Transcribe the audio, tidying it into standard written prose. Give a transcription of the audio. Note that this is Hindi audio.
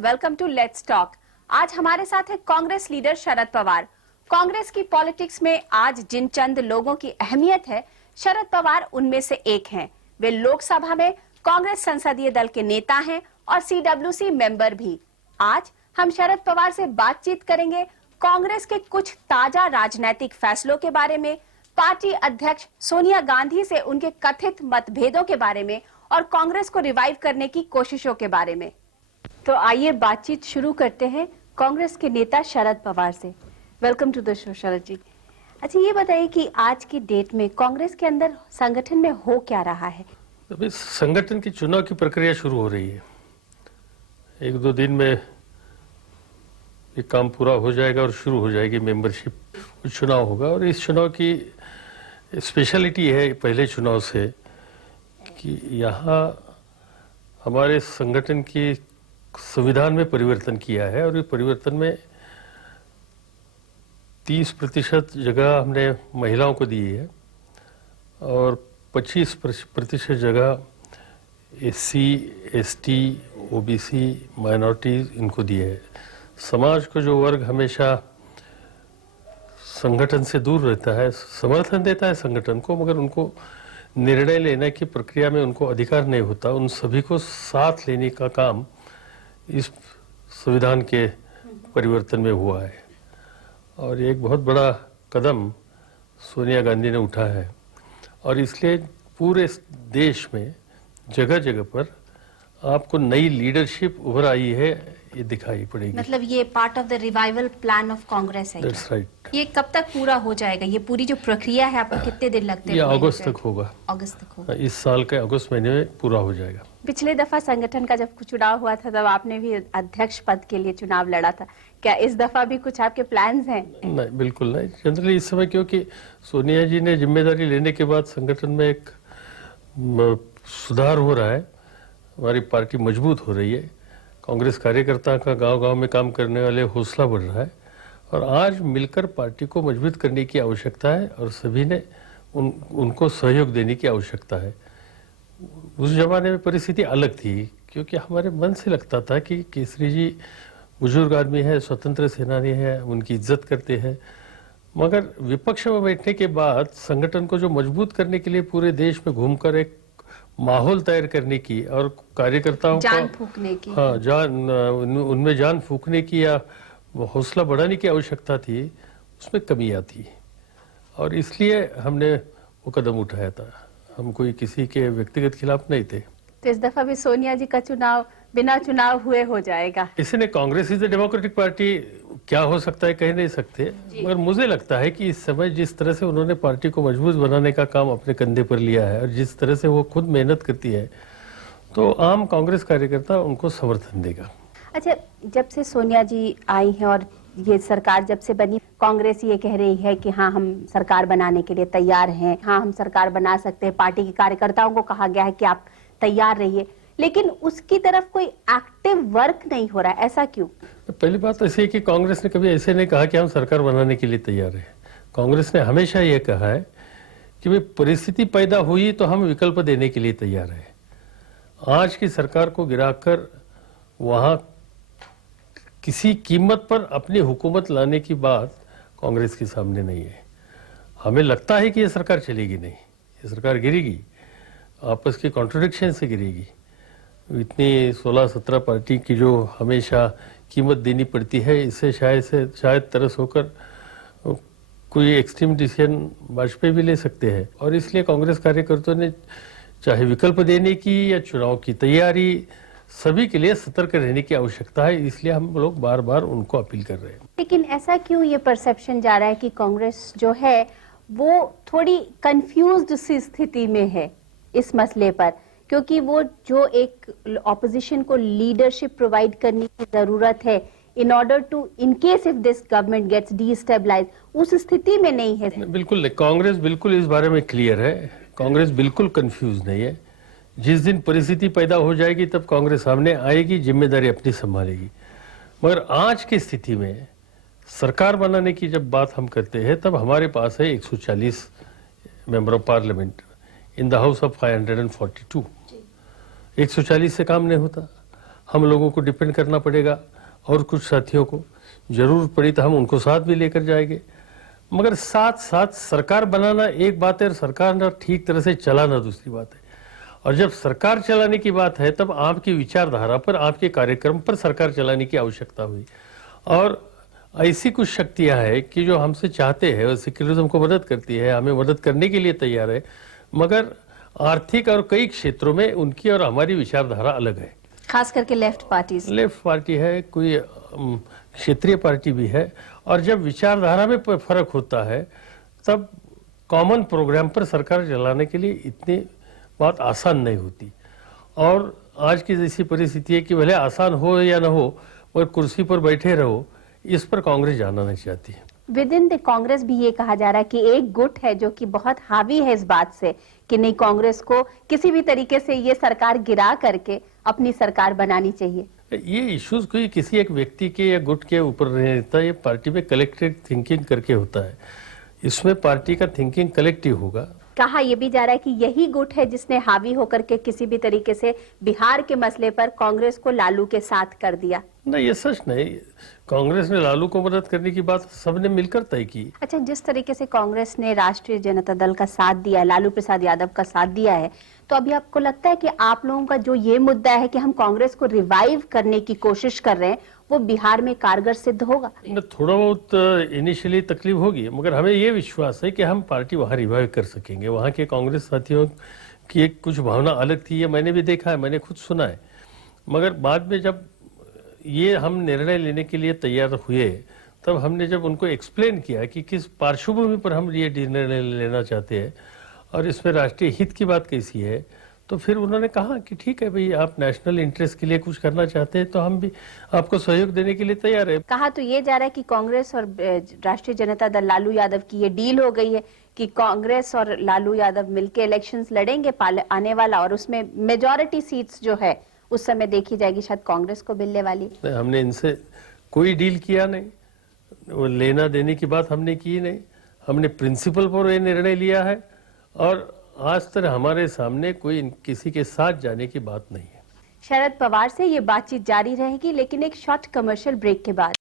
And welcome to let's talk. आज हमारे साथ है कांग्रेस लीडर शरद पवार। कांग्रेस की पॉलिटिक्स में आज जिन चंद लोगों की अहमियत है, शरद पवार उनमें से एक हैं। वे लोकसभा में कांग्रेस संसदीय दल के नेता हैं और CWC मेंबर भी। आज हम शरद पवार से बातचीत करेंगे कांग्रेस के कुछ ताजा राजनीतिक फैसलों के बारे में, पार्टी अध्यक्ष सोनिया गांधी से उनके कथित मतभेदों के बारे में और कांग्रेस को रिवाइव करने की कोशिशों के बारे में। तो आइए बातचीत शुरू करते हैं कांग्रेस के नेता शरद पवार से। वेलकम टू द शो शरद जी। अच्छा, ये बताइए कि आज की डेट में कांग्रेस के अंदर संगठन में हो क्या रहा है? अभी संगठन की चुनाव की प्रक्रिया शुरू हो रही है। एक दो दिन में ये काम पूरा हो जाएगा और शुरू हो जाएगी मेंबरशिप। चुनाव होगा और इस चुनाव की स्पेशलिटी है पहले चुनाव से कि यहाँ हमारे संगठन की संविधान में परिवर्तन किया है और ये परिवर्तन में 30% जगह हमने महिलाओं को दी है और 25% जगह SC, ST, OBC, माइनॉरिटीज इनको दी है। समाज को जो वर्ग हमेशा संगठन से दूर रहता है, समर्थन देता है संगठन को, मगर उनको निर्णय लेने की प्रक्रिया में उनको अधिकार नहीं होता, उन सभी को साथ लेने का काम इस संविधान के परिवर्तन में हुआ है। और एक बहुत बड़ा कदम सोनिया गांधी ने उठा है और इसलिए पूरे देश में जगह जगह पर आपको नई लीडरशिप उभर आई है, ये दिखाई पड़ेगी। मतलब ये part of the revival plan of Congress है। That's right। ये कब तक पूरा हो जाएगा? ये पूरी जो प्रक्रिया है आपको कितने दिन लगते हैं? ये अगस्त तक होगा। अगस्त तक होगा। इस साल के अगस्त महीने में पूरा हो जाएगा। पिछले दफा संगठन का जब चुनाव हुआ था तब आपने भी अध्यक्ष पद के लिए चुनाव लड़ा था। क्या इस दफा भी कुछ आपके प्लान्स हैं? नहीं, बिल्कुल नहीं। जनरली इस समय क्योंकि सोनिया जी ने जिम्मेदारी लेने के बाद संगठन में एक सुधार हो रहा है, हमारी पार्टी मजबूत हो रही है, कांग्रेस कार्यकर्ता का गांव-गांव में काम करने वाले हौसला बढ़ रहा है और आज मिलकर पार्टी को मजबूत करने की आवश्यकता है और सभी ने उनको सहयोग देने की आवश्यकता है। उस जमाने में परिस्थिति अलग थी क्योंकि हमारे मन से लगता था कि केसरी जी बुजुर्ग आदमी है, स्वतंत्र सेनानी है, उनकी इज्जत करते हैं, मगर विपक्ष में बैठने के बाद संगठन को जो मजबूत करने के लिए पूरे देश में घूमकर एक माहौल तैयार करने की और कार्यकर्ताओं जान फूंकने की, उनमें जान फूंकने की या हौसला बढ़ाने की आवश्यकता थी, उसमें कमी आती और इसलिए हमने वो कदम उठाया था। हम कोई किसी के व्यक्तिगत खिलाफ नहीं थे। तो इस दफा भी सोनिया जी का चुनाव बिना चुनाव हुए हो जाएगा? इसने Congress is the democratic party, क्या हो सकता है कह नहीं सकते, मगर मुझे लगता है कि इस समय जिस तरह से उन्होंने पार्टी को मजबूत बनाने का काम अपने कंधे पर लिया है और जिस तरह से वो खुद मेहनत करती है, तो आम कांग्रेस कार्यकर्ता उनको समर्थन देगा। अच्छा, जब से सोनिया जी आई हैं और ये सरकार जब से बनी, कांग्रेस ये कह रही है कि हाँ, हम सरकार बनाने के लिए तैयार हैं, हाँ हम सरकार बना सकते हैं। पार्टी के कार्यकर्ताओं को कहा गया है कि आप तैयार रहिए, लेकिन उसकी तरफ कोई एक्टिव वर्क नहीं हो रहा है। ऐसा क्यों? पहली बात ऐसी है कि कांग्रेस ने कभी ऐसे नहीं कहा कि हम सरकार बनाने के लिए तैयार हैं। कांग्रेस ने हमेशा ये कहा है कि भाई परिस्थिति पैदा हुई तो हम विकल्प देने के लिए तैयार हैं। आज की सरकार को गिराकर वहां किसी कीमत पर अपनी हुकूमत लाने की बात कांग्रेस के सामने नहीं है। हमें लगता है कि ये सरकार चलेगी नहीं, ये सरकार गिरेगी, आपस के कॉन्ट्रडिक्शन से गिरेगी। इतनी 16-17 पार्टी की जो हमेशा कीमत देनी पड़ती है, इससे शायद तरस होकर कोई एक्सट्रीम डिसीजन वाजपेयी भी ले सकते हैं और इसलिए कांग्रेस कार्यकर्ताओं ने चाहे विकल्प देने की या चुनाव की तैयारी, सभी के लिए सतर्क रहने की आवश्यकता है। इसलिए हम लोग बार बार उनको अपील कर रहे हैं। लेकिन ऐसा क्यों ये परसेप्शन जा रहा है कि कांग्रेस जो है वो थोड़ी कंफ्यूज्ड सी स्थिति में है इस मसले पर, क्योंकि वो जो एक ऑपोजिशन को लीडरशिप प्रोवाइड करने की जरूरत है in order to in case if this government gets destabilise, उस स्थिति में नहीं है। बिल्कुल नहीं, कांग्रेस बिल्कुल इस बारे में क्लियर है, कांग्रेस बिल्कुल कंफ्यूज नहीं है। जिस दिन परिस्थिति पैदा हो जाएगी तब कांग्रेस सामने आएगी, जिम्मेदारी अपनी संभालेगी। मगर आज की स्थिति में सरकार बनाने की जब बात हम करते हैं तब हमारे पास है 140 member of parliament in the house of 542। 140 से काम नहीं होता। हम लोगों को डिपेंड करना पड़ेगा और कुछ साथियों को जरूरत पड़ी तो हम उनको साथ भी लेकर जाएंगे। मगर साथ साथ सरकार बनाना एक बात है और सरकार ना ठीक तरह से चलाना दूसरी बात है। और जब सरकार चलाने की बात है तब आपकी विचारधारा पर, आपके कार्यक्रम पर सरकार चलाने की आवश्यकता हुई। और ऐसी कुछ शक्तियां हैं कि जो हमसे चाहते हैं और सेक्युलरिज्म को मदद करती है, हमें मदद करने के लिए तैयार है, मगर आर्थिक और कई क्षेत्रों में उनकी और हमारी विचारधारा अलग है। खास करके लेफ्ट पार्टीज। लेफ्ट पार्टी है, कोई क्षेत्रीय पार्टी भी है, और जब विचारधारा में फर्क होता है तब कॉमन प्रोग्राम पर सरकार चलाने के लिए इतनी बात आसान नहीं होती। और आज की जैसी परिस्थिति है कि भले आसान हो या ना हो, मगर कुर्सी पर बैठे रहो, इस पर कांग्रेस जाना नहीं चाहती है। विद इन द कांग्रेस भी ये कहा जा रहा है कि एक गुट है जो कि बहुत हावी है इस बात से कि नहीं, कांग्रेस को किसी भी तरीके से ये सरकार गिरा करके अपनी सरकार बनानी चाहिए। ये इश्यूज कोई किसी एक व्यक्ति के या गुट के ऊपर नहीं रहता, ये पार्टी में कलेक्टिव थिंकिंग करके होता है। इसमें पार्टी का थिंकिंग कलेक्टिव होगा। कहा यह भी जा रहा है कि यही गुट है जिसने हावी होकर के किसी भी तरीके से बिहार के मसले पर कांग्रेस को लालू के साथ कर दिया। नहीं, ये सच नहीं। कांग्रेस ने लालू को मदद करने की बात सबने मिलकर तय की। अच्छा, जिस तरीके से कांग्रेस ने राष्ट्रीय जनता दल का साथ दिया, लालू प्रसाद यादव का साथ दिया है, तो अभी आपको लगता है कि आप लोगों का जो ये मुद्दा है कि हम कांग्रेस को रिवाइव करने की कोशिश कर रहे हैं, वो बिहार में कारगर सिद्ध होगा? थोड़ा बहुत इनिशियली तकलीफ होगी, मगर हमें ये विश्वास है कि हम पार्टी वहाँ रिवाइव कर सकेंगे। वहाँ के कांग्रेस साथियों की एक कुछ भावना अलग थी, ये मैंने भी देखा है, मैंने खुद सुना है। मगर बाद में जब ये हम निर्णय लेने के लिए तैयार हुए, तब हमने जब उनको एक्सप्लेन किया कि किस पार्श्वभूमि पर हम ये निर्णय लेना चाहते हैं और इसमें राष्ट्रीय हित की बात कैसी है, तो फिर उन्होंने कहा कि ठीक है भाई, आप नेशनल इंटरेस्ट के लिए कुछ करना चाहते हैं तो हम भी आपको सहयोग देने के लिए तैयार है। कहा तो ये जा रहा है कि कांग्रेस और राष्ट्रीय जनता दल लालू यादव की ये डील हो गई है कि कांग्रेस और लालू यादव मिलकर इलेक्शंस लड़ेंगे आने वाला, और उसमें मेजॉरिटी सीट्स जो है उस समय देखी जाएगी शायद कांग्रेस को मिलने वाली। हमने इनसे कोई डील किया नहीं, वो लेना देने की बात हमने की नहीं। हमने प्रिंसिपल पर ये निर्णय लिया है और आज तक हमारे सामने कोई किसी के साथ जाने की बात नहीं है। शरद पवार से ये बातचीत जारी रहेगी, लेकिन एक शॉर्ट कमर्शियल ब्रेक के बाद।